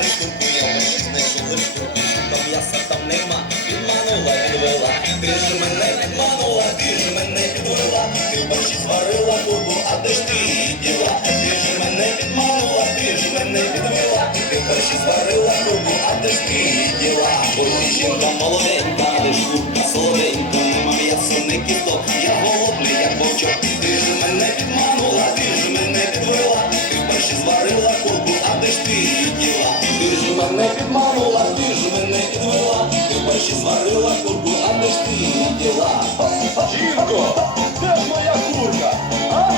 я хочу знайшов то м'яса там нема, підманула, підвела, ти ж мене підманула, ти ж мене підвела, ти борщі зварила курку, а де ж ти її діла? Ти ж мене підманула, ти ж мене підвела, ти борщі зварила курку, а де ж ти її діла? Бо ти жінка молоденька, але ж курка солоденька, нема м'яса, не кісток, я голодний, мене ти ж мене підвела, ти борщі зварила курку, а де ж ти її діла? Жінко, де ж моя курка? А?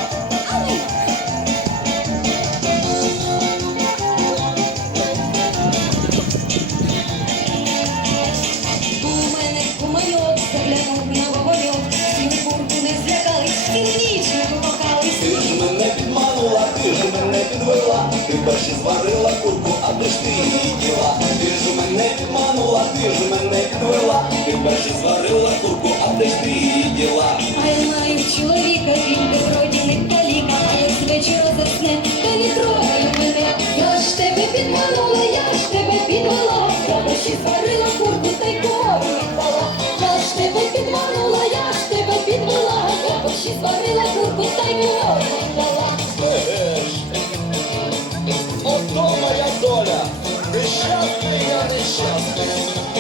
У мене кумайок заглянув на вогоньок, всі курку не злякались, і ніч не попахались. Ти ж мене підманула, ти ж мене підвела, ти перші зварила курку, а де ж ти її діла? Ж ти її діла? А я маю чоловіка, він безродінник каліка, а як з вечора засне, то не трогай мене. Я ж тебе підманула, я ж тебе підвела, я дощі зварила курку, та й віддала. Я ж тебе підманула, я ж тебе підвела, я дощі зварила курку, та й. Еге. Ото моя доля. Нещасний я нещасний.